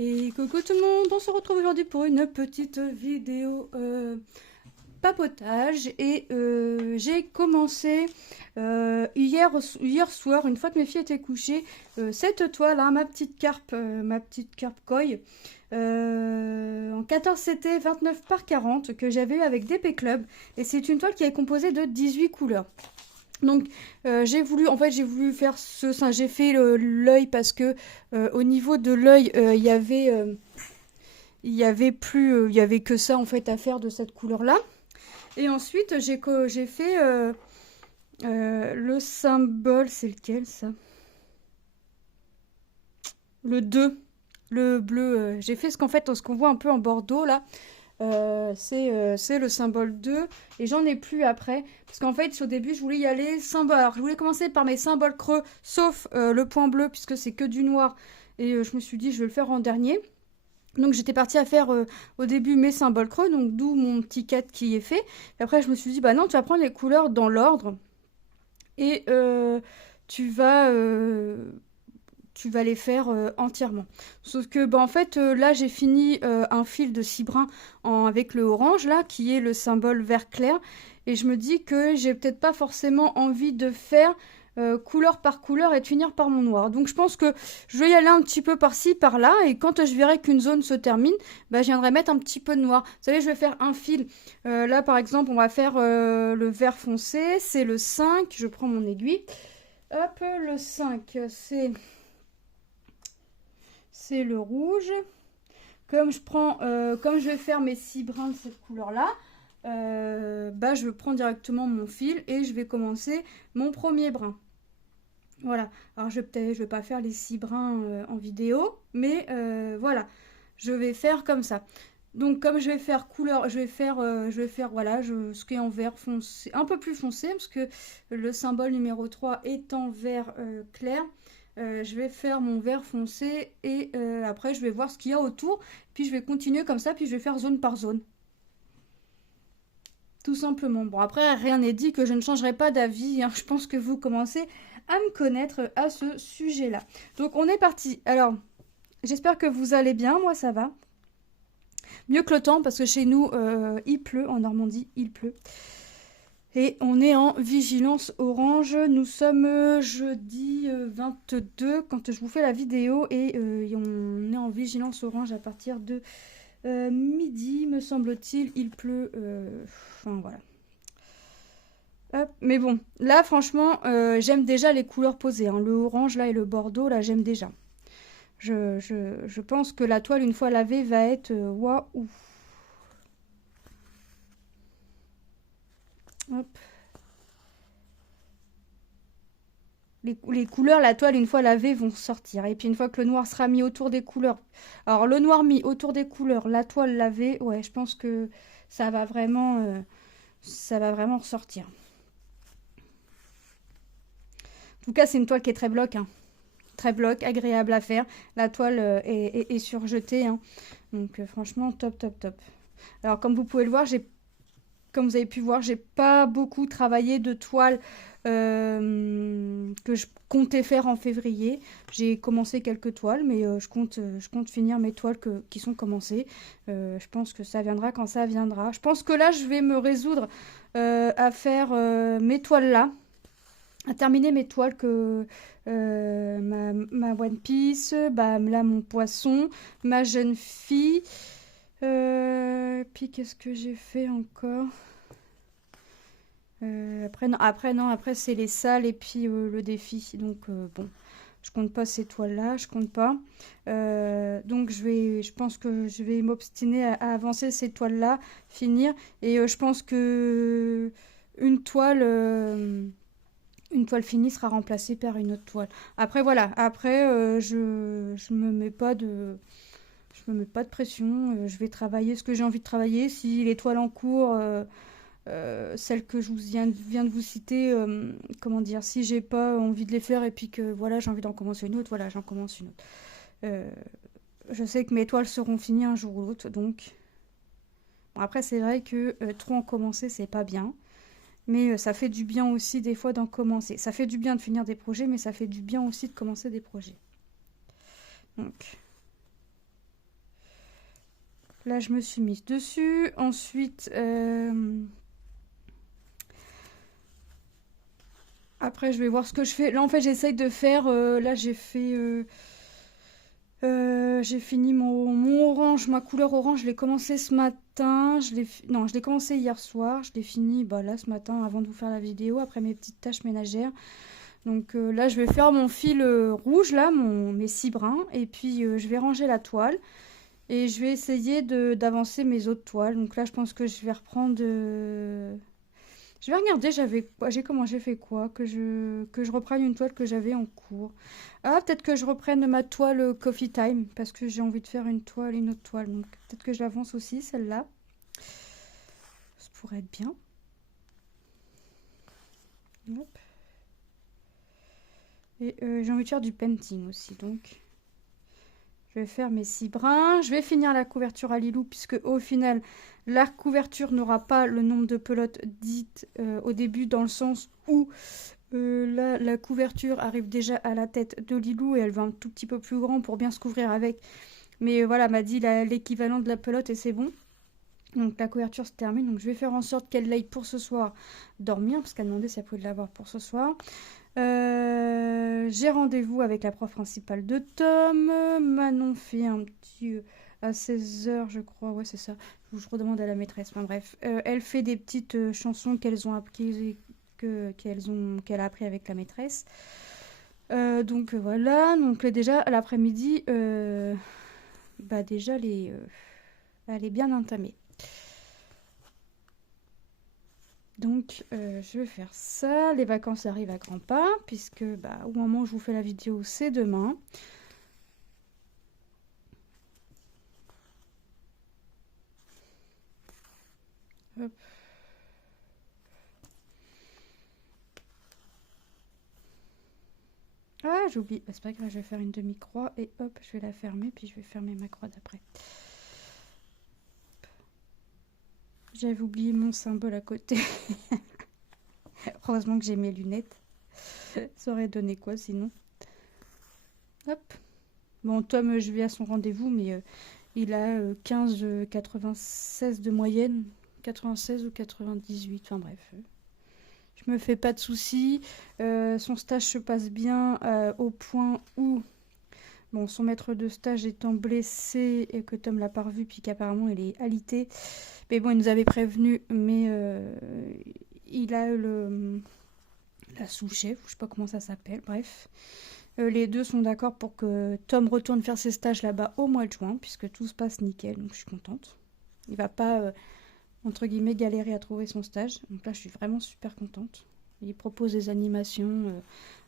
Et coucou tout le monde, on se retrouve aujourd'hui pour une petite vidéo papotage. Et j'ai commencé hier soir, une fois que mes filles étaient couchées, cette toile, hein, ma petite carpe koi, en 14 CT 29 par 40 que j'avais eu avec DP Club. Et c'est une toile qui est composée de 18 couleurs. Donc j'ai voulu faire ce sein, j'ai fait l'œil parce que au niveau de l'œil il y avait que ça en fait à faire de cette couleur là. Et ensuite j'ai fait le symbole, c'est lequel ça? Le 2, le bleu. J'ai fait ce qu'on voit un peu en bordeaux là. C'est le symbole 2 et j'en ai plus après parce qu'en fait au début je voulais y aller symbole. Alors je voulais commencer par mes symboles creux sauf le point bleu puisque c'est que du noir et je me suis dit je vais le faire en dernier. Donc j'étais partie à faire au début mes symboles creux, donc d'où mon petit 4 qui est fait. Et après je me suis dit bah non, tu vas prendre les couleurs dans l'ordre et tu vas tu vas les faire entièrement. Sauf que bah, en fait là j'ai fini un fil de 6 brins avec le orange là qui est le symbole vert clair et je me dis que j'ai peut-être pas forcément envie de faire couleur par couleur et de finir par mon noir. Donc je pense que je vais y aller un petit peu par-ci par-là et quand je verrai qu'une zone se termine, bah, je viendrai mettre un petit peu de noir. Vous savez, je vais faire un fil. Là par exemple on va faire le vert foncé, c'est le 5, je prends mon aiguille. Hop, le 5 c'est le rouge. Comme je vais faire mes 6 brins de cette couleur-là, bah, je prends directement mon fil et je vais commencer mon premier brin. Voilà. Alors je vais pas faire les 6 brins en vidéo, mais voilà, je vais faire comme ça. Donc comme je vais faire couleur, je vais faire voilà, ce qui est en vert foncé, un peu plus foncé parce que le symbole numéro 3 est en vert clair. Je vais faire mon vert foncé et après je vais voir ce qu'il y a autour. Puis je vais continuer comme ça, puis je vais faire zone par zone. Tout simplement. Bon, après, rien n'est dit que je ne changerai pas d'avis, hein. Je pense que vous commencez à me connaître à ce sujet-là. Donc, on est parti. Alors, j'espère que vous allez bien. Moi, ça va. Mieux que le temps, parce que chez nous, il pleut. En Normandie, il pleut. Et on est en vigilance orange. Nous sommes jeudi 22 quand je vous fais la vidéo. Et on est en vigilance orange à partir de midi, me semble-t-il. Il pleut. Enfin, voilà. Hop. Mais bon, là, franchement, j'aime déjà les couleurs posées, hein. Le orange, là, et le bordeaux, là, j'aime déjà. Je pense que la toile, une fois lavée, va être waouh. Hop. Les couleurs, la toile, une fois lavée, vont sortir. Et puis une fois que le noir sera mis autour des couleurs. Alors, le noir mis autour des couleurs, la toile lavée, ouais, je pense que ça va vraiment ressortir. En tout cas, c'est une toile qui est très bloc, hein. Très bloc, agréable à faire. La toile est surjetée, hein. Donc, franchement, top, top, top. Alors, comme vous pouvez le voir, comme vous avez pu voir, j'ai pas beaucoup travaillé de toile que je comptais faire en février. J'ai commencé quelques toiles, mais je compte finir mes toiles qui sont commencées. Je pense que ça viendra quand ça viendra. Je pense que là, je vais me résoudre à faire mes toiles là, à terminer mes toiles que ma One Piece, bah, là mon poisson, ma jeune fille. Puis qu'est-ce que j'ai fait encore? Après c'est les salles et puis le défi. Donc bon, je compte pas ces toiles-là, je compte pas. Donc je pense que je vais m'obstiner à avancer ces toiles-là, finir. Et je pense que une toile, une toile finie sera remplacée par une autre toile. Après voilà, je me mets pas de pression. Je vais travailler ce que j'ai envie de travailler. Si les toiles en cours celles que viens de vous citer, comment dire, si j'ai pas envie de les faire et puis que voilà, j'ai envie d'en commencer une autre, voilà, j'en commence une autre. Euh, je sais que mes toiles seront finies un jour ou l'autre, donc. Bon, après, c'est vrai que trop en commencer, c'est pas bien. Mais ça fait du bien aussi des fois d'en commencer. Ça fait du bien de finir des projets, mais ça fait du bien aussi de commencer des projets. Donc, là, je me suis mise dessus. Ensuite, après, je vais voir ce que je fais. Là, en fait, j'essaye de faire... là, j'ai fini mon orange, ma couleur orange, je l'ai commencé ce matin. Non, je l'ai commencé hier soir. Je l'ai fini bah, là ce matin avant de vous faire la vidéo, après mes petites tâches ménagères. Donc là, je vais faire mon fil rouge, là, mes 6 brins. Et puis, je vais ranger la toile. Et je vais essayer d'avancer mes autres toiles. Donc là, je pense que je vais reprendre... Je vais regarder, comment j'ai fait quoi, que je reprenne une toile que j'avais en cours. Ah, peut-être que je reprenne ma toile Coffee Time, parce que j'ai envie de faire une autre toile. Donc peut-être que je l'avance aussi, celle-là. Ça pourrait être bien. Hop. Et j'ai envie de faire du painting aussi, donc... Je vais faire mes 6 brins. Je vais finir la couverture à Lilou, puisque au final, la couverture n'aura pas le nombre de pelotes dites au début, dans le sens où là, la couverture arrive déjà à la tête de Lilou et elle va un tout petit peu plus grand pour bien se couvrir avec. Mais voilà, m'a dit l'équivalent de la pelote et c'est bon. Donc la couverture se termine. Donc je vais faire en sorte qu'elle aille pour ce soir dormir, parce qu'elle demandait si elle pouvait l'avoir pour ce soir. J'ai rendez-vous avec la prof principale de Tom. Manon fait un petit... à 16 h, je crois. Ouais, c'est ça. Je redemande à la maîtresse. Enfin bref. Elle fait des petites chansons qu'elle a appris avec la maîtresse. Donc voilà. Donc déjà, l'après-midi, bah déjà, elle est bien entamée. Donc, je vais faire ça. Les vacances arrivent à grands pas, puisque bah, au moment où je vous fais la vidéo, c'est demain. Hop. Ah, j'oublie. Bah, c'est pas grave, je vais faire une demi-croix et hop, je vais la fermer, puis je vais fermer ma croix d'après. J'avais oublié mon symbole à côté. Heureusement que j'ai mes lunettes. Ça aurait donné quoi sinon? Hop. Bon, Tom, je vais à son rendez-vous, mais il a 15,96 de moyenne. 96 ou 98, enfin bref. Je me fais pas de soucis. Son stage se passe bien au point où bon, son maître de stage étant blessé et que Tom l'a pas revu, puis qu'apparemment il est alité. Mais bon, il nous avait prévenu, mais il a la sous-chef, je sais pas comment ça s'appelle, bref. Les deux sont d'accord pour que Tom retourne faire ses stages là-bas au mois de juin, puisque tout se passe nickel, donc je suis contente. Il va pas, entre guillemets, galérer à trouver son stage. Donc là, je suis vraiment super contente. Il propose des animations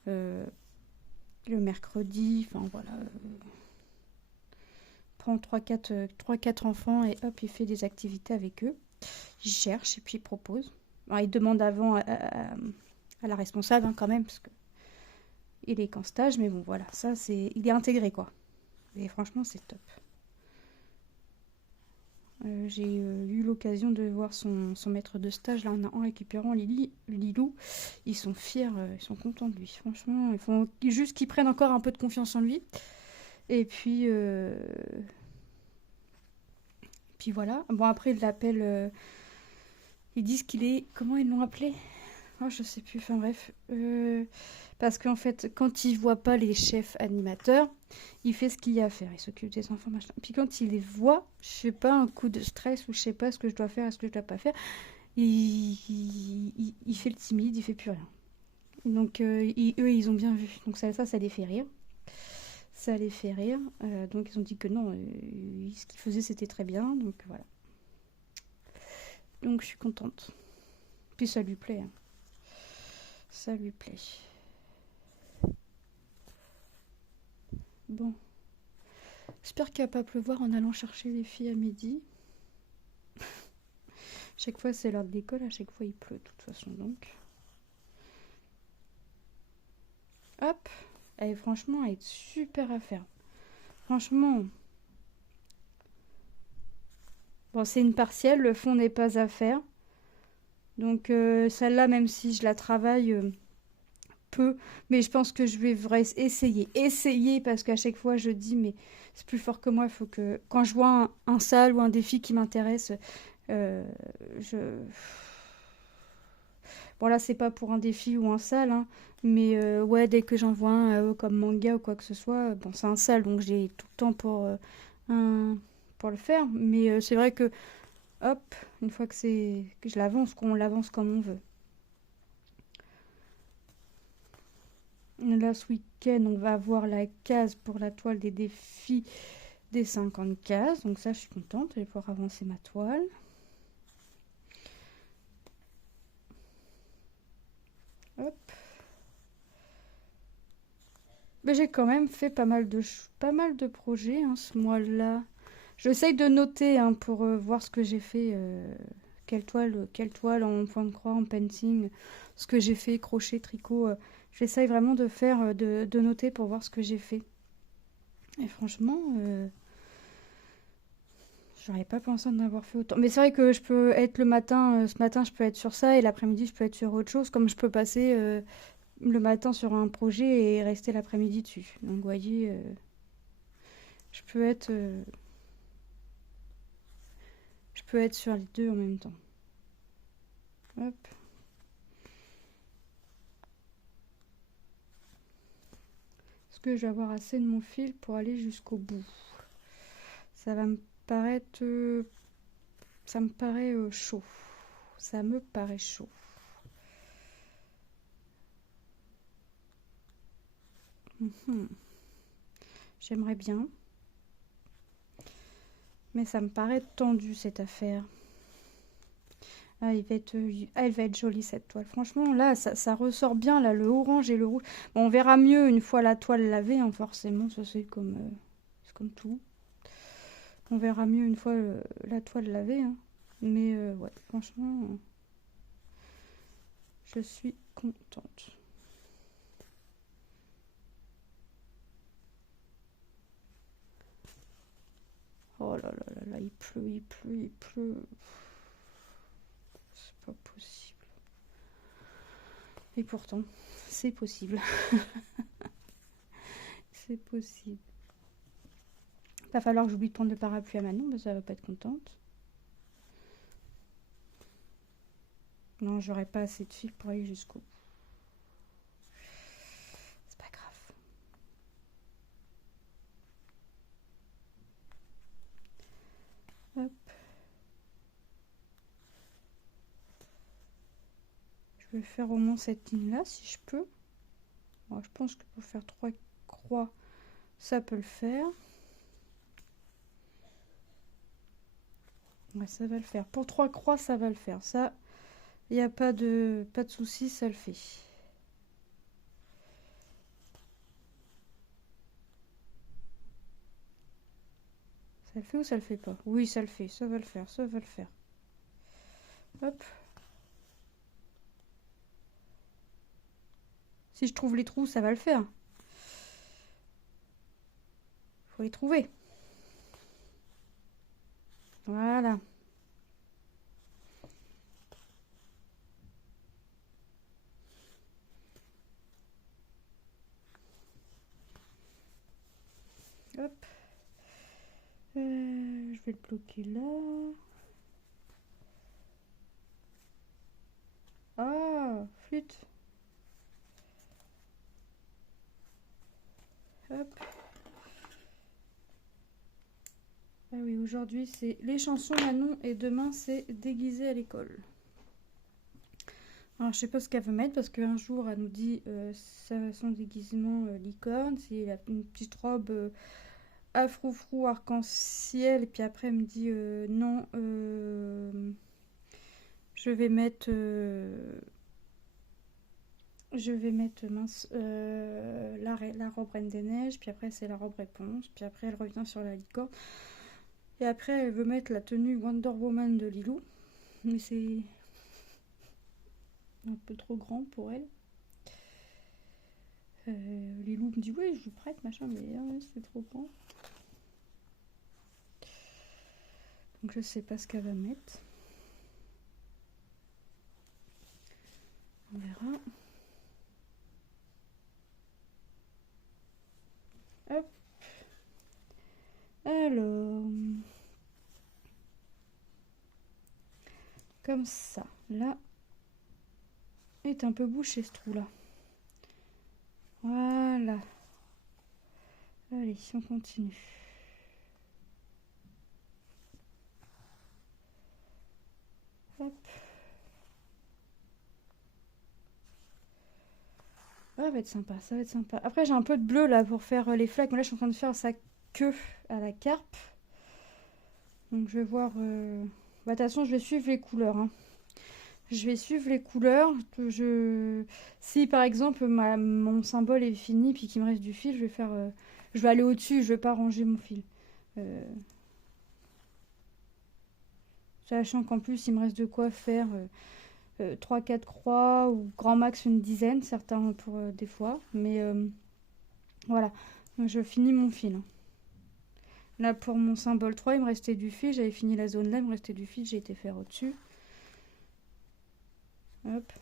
le mercredi, enfin voilà. Prend 3-4 enfants et hop, il fait des activités avec eux. Il cherche et puis il propose. Alors, il demande avant à la responsable hein, quand même, parce que il est qu'en stage, mais bon voilà, ça c'est, il est intégré quoi. Et franchement c'est top. J'ai eu l'occasion de voir son maître de stage là en récupérant Lilou. Ils sont fiers, ils sont contents de lui. Franchement, il faut juste qu'ils prennent encore un peu de confiance en lui. Et puis voilà. Bon après ils l'appellent, ils disent qu'il est, comment ils l'ont appelé? Oh, je sais plus, enfin bref. Parce qu'en fait, quand il voit pas les chefs animateurs, il fait ce qu'il y a à faire. Il s'occupe des enfants, machin. Puis quand il les voit, je sais pas, un coup de stress ou je sais pas ce que je dois faire, est-ce que je dois pas faire, il fait le timide, il fait plus rien. Donc eux, ils ont bien vu. Donc ça les fait rire. Ça les fait rire. Donc ils ont dit que non, ce qu'il faisait c'était très bien. Donc voilà. Donc je suis contente. Puis ça lui plaît. Hein. Ça lui plaît. Bon. J'espère qu'il va pas pleuvoir en allant chercher les filles à midi. Chaque fois c'est l'heure de l'école, à chaque fois il pleut de toute façon donc. Hop. Et franchement, elle est super à faire. Franchement. Bon, c'est une partielle, le fond n'est pas à faire. Donc celle-là, même si je la travaille peu, mais je pense que je vais essayer, parce qu'à chaque fois je dis, mais c'est plus fort que moi, il faut que, quand je vois un salle ou un défi qui m'intéresse, euh, je... Bon là, c'est pas pour un défi ou un salle, hein, mais ouais, dès que j'en vois un comme manga ou quoi que ce soit, bon, c'est un salle, donc j'ai tout le temps un- pour le faire, mais c'est vrai que, hop, une fois que que je l'avance, qu'on l'avance comme on veut. Là, ce week-end, on va avoir la case pour la toile des défis des 50 cases. Donc ça, je suis contente. Je vais pouvoir avancer ma toile. Hop. Mais j'ai quand même fait pas mal de projets hein, ce mois-là. J'essaye de noter hein, pour voir ce que j'ai fait. Quelle toile en point de croix, en painting. Ce que j'ai fait, crochet, tricot. J'essaye vraiment de faire, de noter pour voir ce que j'ai fait. Et franchement... j'aurais pas pensé en avoir fait autant. Mais c'est vrai que je peux être le matin, ce matin je peux être sur ça et l'après-midi je peux être sur autre chose, comme je peux passer le matin sur un projet et rester l'après-midi dessus. Donc vous voyez, je peux être, euh, je peux être sur les deux en même temps. Hop. Est-ce que je vais avoir assez de mon fil pour aller jusqu'au bout? Ça va me paraître, ça me paraît chaud. Ça me paraît chaud. Mhm. J'aimerais bien, mais ça me paraît tendu cette affaire. Ah, elle va être jolie cette toile. Franchement, là, ça ressort bien, là, le orange et le rouge. Bon, on verra mieux une fois la toile lavée, hein, forcément. Ça, c'est comme tout. On verra mieux une fois la toile lavée. Hein. Mais ouais, franchement, je suis contente. Oh là là là là, il pleut, il pleut, il pleut. C'est pas possible. Et pourtant, c'est possible. C'est possible. Va falloir que j'oublie de prendre le parapluie à Manon, parce que ça va pas être contente. Non, j'aurais pas assez de fil pour aller jusqu'au bout. C'est pas grave. Hop. Je vais faire au moins cette ligne-là, si je peux. Bon, je pense que pour faire 3 croix, ça peut le faire. Ouais, ça va le faire. Pour 3 croix, ça va le faire. Ça, il n'y a pas de souci, ça le fait. Ça le fait ou ça le fait pas? Oui, ça le fait. Ça va le faire. Ça va le faire. Hop. Si je trouve les trous, ça va le faire. Faut les trouver. Voilà. Hop. Je vais le bloquer là. Ah, flûte. Hop. Ah oui, aujourd'hui c'est les chansons Manon et demain c'est déguisé à l'école. Alors je sais pas ce qu'elle veut mettre parce qu'un jour elle nous dit son déguisement licorne, c'est une petite robe à froufrou arc-en-ciel et puis après elle me dit non, je vais mettre mince la robe Reine des Neiges, puis après c'est la robe Réponse, puis après elle revient sur la licorne. Et après, elle veut mettre la tenue Wonder Woman de Lilou. Mais c'est un peu trop grand pour elle. Lilou me dit oui, je vous prête, machin, mais c'est trop grand. Donc je sais pas ce qu'elle va mettre. On verra. Alors, comme ça. Là est un peu bouché ce trou là. Voilà. Allez, on continue. Hop. Ça va être sympa, ça va être sympa. Après, j'ai un peu de bleu là pour faire les flaques. Mais là, je suis en train de faire sa queue à la carpe. Donc, je vais voir. Bah, de toute façon, je vais suivre les couleurs. Hein. Je vais suivre les couleurs. Si par exemple mon symbole est fini puis qu'il me reste du fil, je vais faire. Je vais aller au-dessus. Je vais pas ranger mon fil. Euh, Sachant qu'en plus, il me reste de quoi faire 3-4 croix ou grand max une dizaine, certains pour des fois. Mais voilà, donc, je finis mon fil. Là, pour mon symbole 3, il me restait du fil. J'avais fini la zone là, il me restait du fil. J'ai été faire au-dessus. Hop.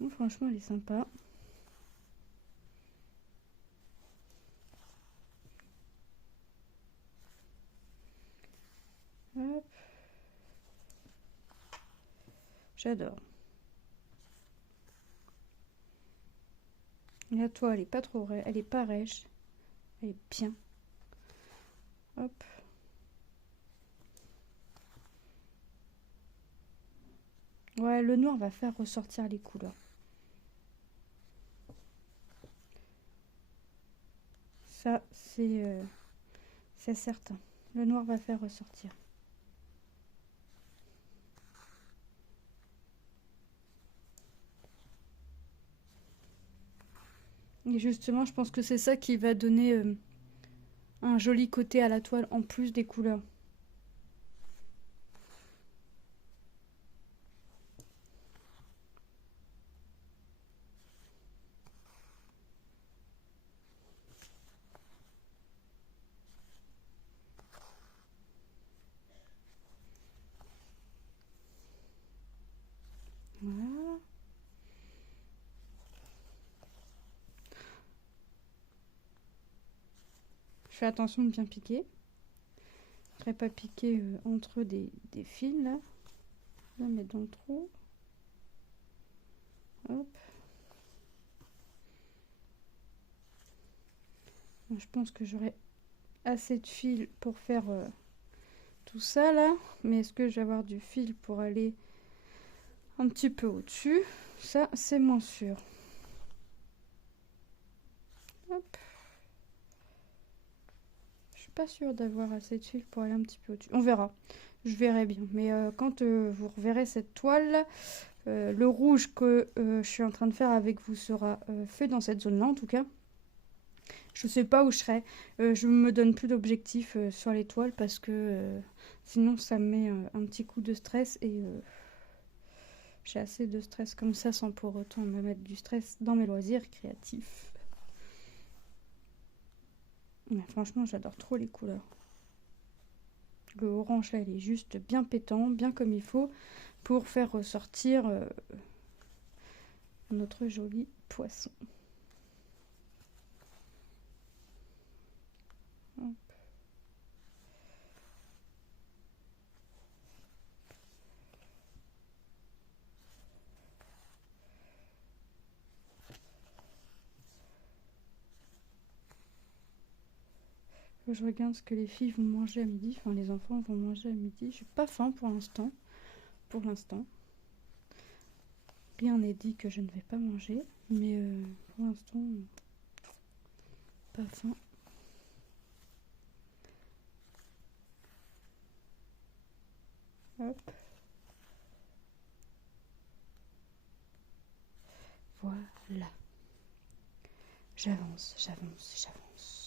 Bon, franchement, elle est sympa. Hop. J'adore. La toile, elle est pas trop elle est pas rêche. Elle est bien. Hop. Ouais, le noir va faire ressortir les couleurs. Ça, c'est certain. Le noir va faire ressortir. Et justement, je pense que c'est ça qui va donner un joli côté à la toile en plus des couleurs. Voilà. Je fais attention de bien piquer. Je ne pas piquer entre des fils là. Je vais mettre dans le trou. Hop. Bon, je pense que j'aurai assez de fil pour faire tout ça là. Mais est-ce que je vais avoir du fil pour aller un petit peu au-dessus? Ça, c'est moins sûr. Hop. Je suis pas sûre d'avoir assez de fil pour aller un petit peu au-dessus. On verra. Je verrai bien. Mais quand vous reverrez cette toile, le rouge que je suis en train de faire avec vous sera fait dans cette zone-là en tout cas. Je sais pas où je serai. Je me donne plus d'objectifs sur les toiles parce que sinon ça me met un petit coup de stress et j'ai assez de stress comme ça sans pour autant me mettre du stress dans mes loisirs créatifs. Mais franchement, j'adore trop les couleurs. Le orange là, il est juste bien pétant, bien comme il faut pour faire ressortir notre joli poisson. Hop. Je regarde ce que les filles vont manger à midi, enfin les enfants vont manger à midi. J'ai pas faim pour l'instant. Pour l'instant. Rien n'est dit que je ne vais pas manger, mais pour l'instant, pas faim. Hop. Voilà. J'avance, j'avance, j'avance.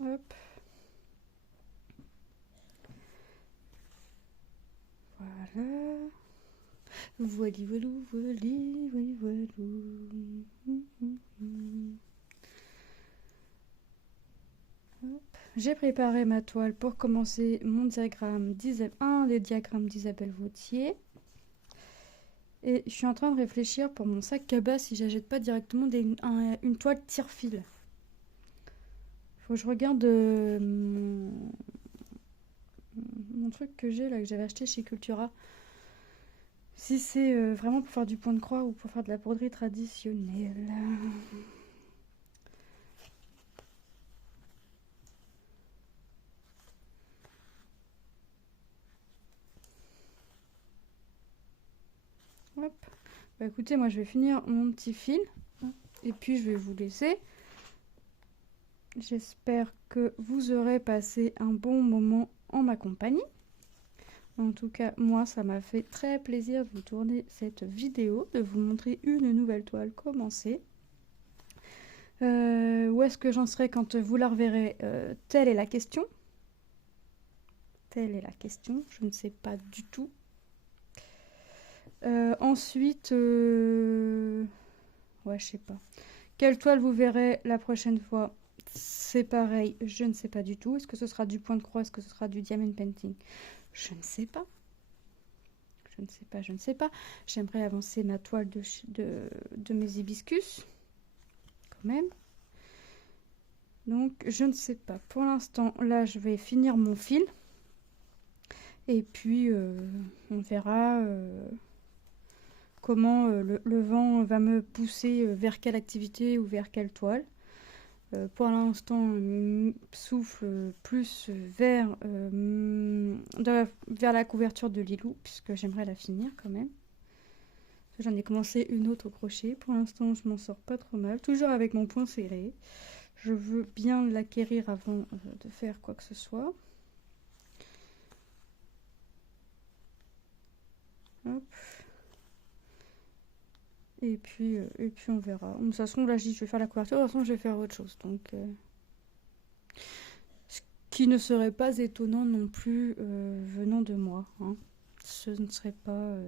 Hop. Voilà. Voili, voilou, voili, voili, voilou. J'ai préparé ma toile pour commencer mon diagramme un des diagrammes d'Isabelle Vautier. Et je suis en train de réfléchir pour mon sac cabas si j'achète pas directement une toile tire-fil. Faut que je regarde mon truc que j'ai là, que j'avais acheté chez Cultura. Si c'est vraiment pour faire du point de croix ou pour faire de la broderie traditionnelle. Hop. Bah écoutez, moi je vais finir mon petit fil. Et puis je vais vous laisser. J'espère que vous aurez passé un bon moment en ma compagnie. En tout cas, moi, ça m'a fait très plaisir de vous tourner cette vidéo, de vous montrer une nouvelle toile commencée. Où est-ce que j'en serai quand vous la reverrez? Telle est la question. Telle est la question, je ne sais pas du tout. Ensuite, ouais, je sais pas. Quelle toile vous verrez la prochaine fois? C'est pareil, je ne sais pas du tout. Est-ce que ce sera du point de croix? Est-ce que ce sera du diamond painting? Je ne sais pas. Je ne sais pas, je ne sais pas. J'aimerais avancer ma toile de mes hibiscus. Quand même. Donc, je ne sais pas. Pour l'instant, là, je vais finir mon fil. Et puis, on verra comment le vent va me pousser vers quelle activité ou vers quelle toile. Pour l'instant, souffle plus vers la couverture de Lilou, puisque j'aimerais la finir quand même. J'en ai commencé une autre au crochet. Pour l'instant, je m'en sors pas trop mal. Toujours avec mon point serré. Je veux bien l'acquérir avant de faire quoi que ce soit. Hop. Et puis on verra. De toute façon, là, je vais faire la couverture. De toute façon, je vais faire autre chose. Donc, ce qui ne serait pas étonnant non plus venant de moi. Hein. Ce ne serait pas...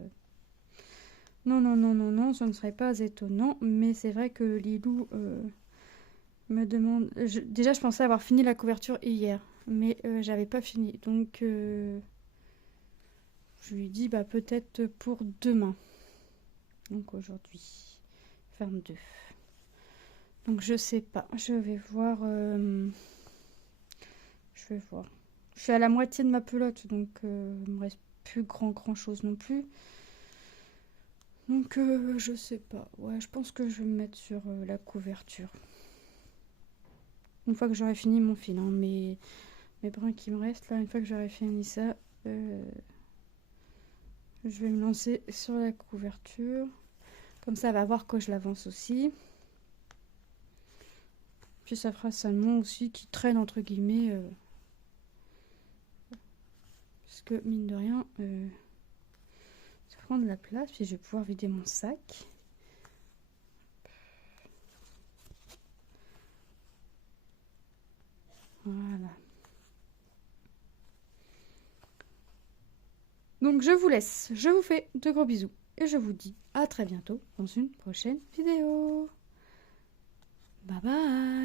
Non, non, non, non, non, ce ne serait pas étonnant. Mais c'est vrai que Lilou me demande... Déjà, je pensais avoir fini la couverture hier. Mais j'avais pas fini. Donc, je lui dis bah, peut-être pour demain. Donc aujourd'hui, 22. Donc je sais pas, je vais voir. Je vais voir. Je suis à la moitié de ma pelote, donc il me reste plus grand chose non plus. Donc je sais pas. Ouais, je pense que je vais me mettre sur la couverture. Une fois que j'aurai fini mon fil, hein, mes brins qui me restent là, une fois que j'aurai fini ça, je vais me lancer sur la couverture. Comme ça, elle va voir que je l'avance aussi. Puis ça fera seulement aussi qui traîne entre guillemets. Parce que mine de rien, ça prend de la place. Puis je vais pouvoir vider mon sac. Voilà. Donc je vous laisse. Je vous fais de gros bisous. Et je vous dis à très bientôt dans une prochaine vidéo. Bye bye.